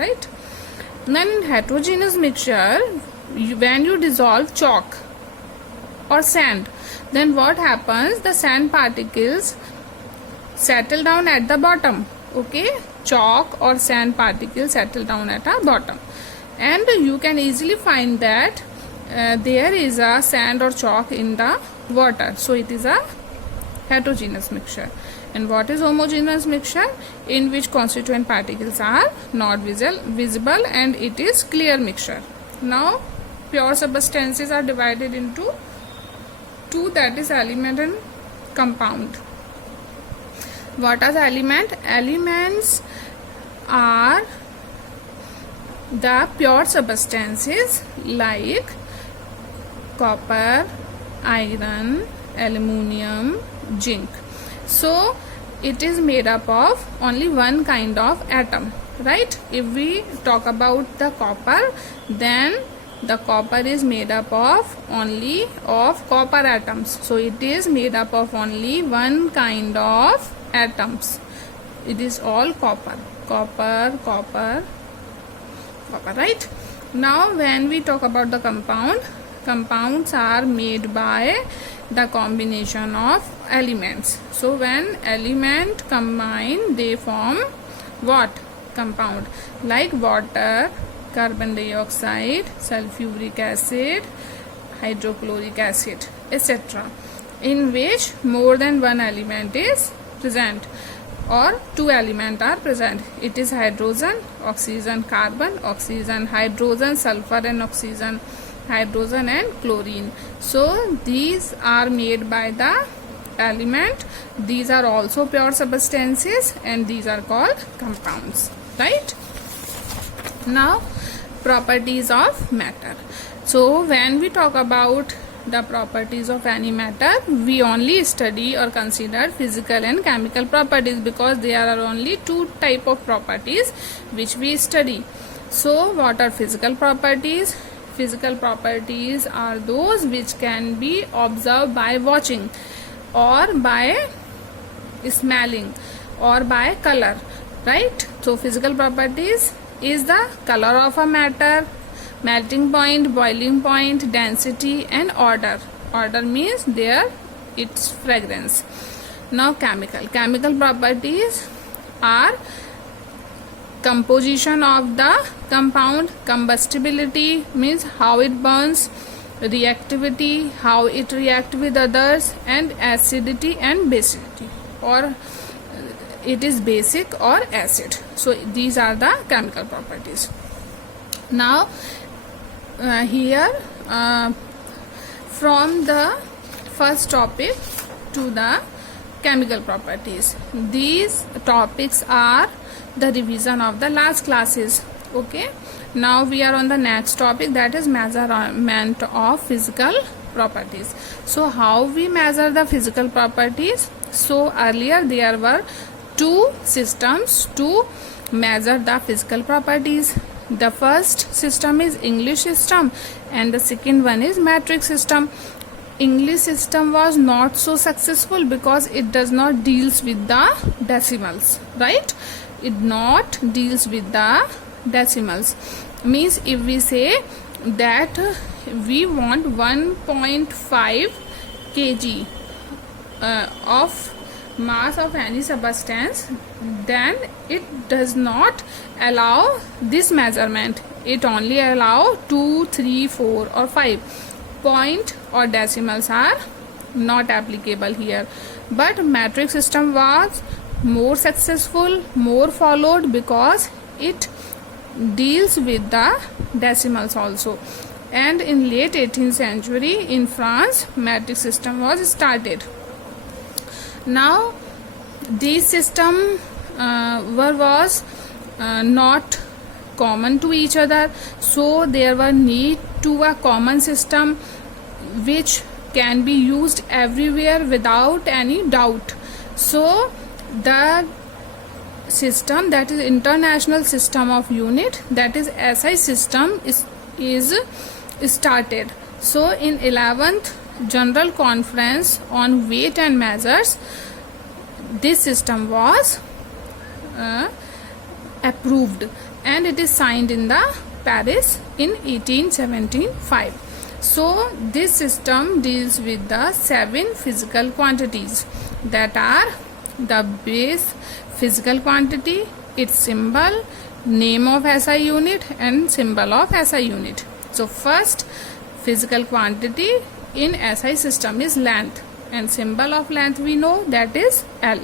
right? Then in heterogeneous mixture, when you dissolve chalk or sand, then what happens? The sand particles settle down at the bottom. Okay, chalk or sand particles settle down at the bottom, and you can easily find that there is a sand or chalk in the water. So it is a heterogeneous mixture. And what is homogeneous mixture? In which constituent particles are not visible, and it is clear mixture. Now pure substances are divided into two, that is element and compound. What are the element? Elements are the pure substances like copper, iron, aluminium, zinc. So it is made up of only one kind of atom, right? If we talk about the copper, then the copper is made up of only of copper atoms. So it is made up of only one kind of atoms. It is all copper, right? Now when we talk about the compound, compounds are made by the combination of elements. So when element combine, they form what? Compound. Like water, carbon dioxide, sulfuric acid, hydrochloric acid, etc., in which more than one element is present or two elements are present. It is hydrogen, oxygen, carbon, oxygen, hydrogen, sulfur and oxygen, hydrogen and chlorine. So these are made by the element. These are also pure substances and these are called compounds, right? Now properties of matter. So when we talk about the properties of any matter, we only study or consider physical and chemical properties, because there are only two type of properties which we study. So what are physical properties? Physical properties are those which can be observed by watching or by smelling or by color, right? So physical properties is the color of a matter, melting point, boiling point, density and odor. Odor means there its fragrance. Now chemical properties are composition of the compound, combustibility means how it burns, reactivity, how it reacts with others, and acidity and basicity, or it is basic or acid. So these are the chemical properties. Now here from the first topic to the chemical properties, these topics are the revision of the last classes. Okay, now we are on the next topic, that is measurement of physical properties. So how we measure the physical properties? So earlier there were two systems to measure the physical properties. The first system is English system and the second one is metric system. English system was not so successful because it does not deals with the decimals, right? It not deals with the decimals. Means if we say that we want 1.5 kg of mass of any substance, then it does not allow this measurement. It only allow 2, 3, 4 or 5. Point or decimals are not applicable here. But metric system was more successful, more followed, because it deals with the decimals also. And in late 18th century in France, metric system was started. Now this system was not common to each other, so there were need to a common system which can be used everywhere without any doubt. So the system, that is International System of Unit, that is SI system, is started. So in 11th General Conference on Weight and Measures, this system was approved. and it is signed in the Paris in 1875. So this system deals with the 7 physical quantities that are the base physical quantity, its symbol, name of SI unit and symbol of SI unit. So first physical quantity in SI system is length, and symbol of length we know that is L,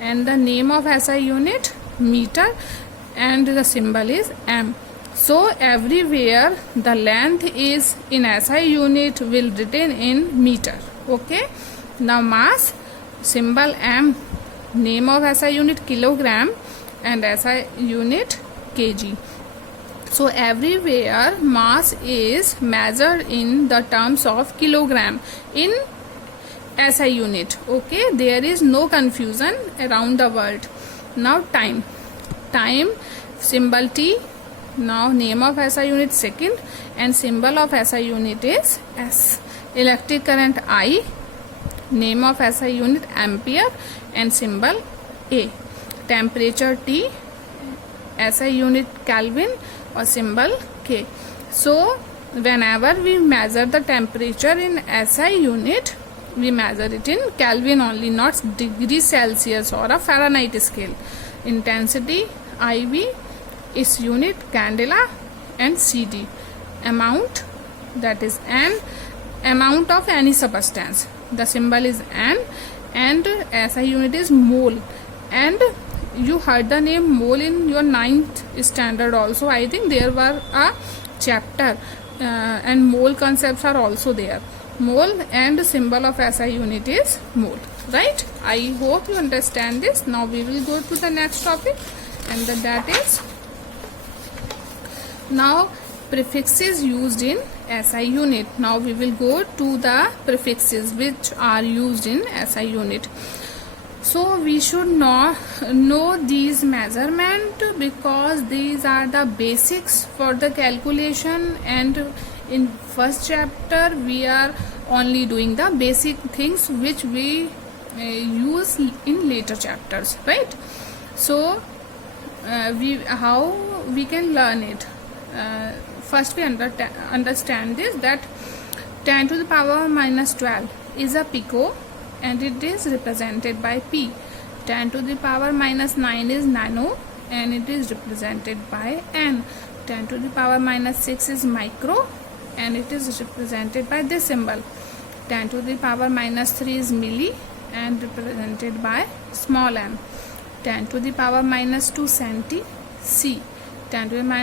and the name of SI unit meter, and the symbol is M. So everywhere the length is in SI unit will written in meter. Okay, now mass, symbol M, name of SI unit kilogram, and SI unit kg. So everywhere mass is measured in the terms of kilogram in SI unit. Okay, there is no confusion around the world. Now time, symbol T. Now name of SI unit second, and symbol of SI unit is S. Electric current I, name of SI unit ampere and symbol A. Temperature T, SI unit Kelvin or symbol K. So whenever we measure the temperature in SI unit, we measure it in Kelvin only, not degree Celsius or a Fahrenheit scale. Intensity IV, its unit candela, and CD. Amount, that is N, amount of any substance, the symbol is N, and SI unit is mole. And you heard the name mole in your 9th standard also. I think there were a chapter and mole concepts are also there. Mole and symbol of SI unit is mole, right? I hope you understand this. Now we will go to the next topic, and that is now prefixes used in SI unit. Now we will go to the prefixes which are used in SI unit. So we should know these measurement, because these are the basics for the calculation, and in first chapter we are only doing the basic things which we use in later chapters, right? So how we can learn it. First we understand this, that 10 to the power minus 12 is a pico, and it is represented by P. 10 to the power minus 9 is nano, and it is represented by N. 10 to the power minus 6 is micro, and it is represented by this symbol. 10 to the power minus 3 is milli, and represented by small m. 10 to the power minus 2 centi, C. 10 to the minus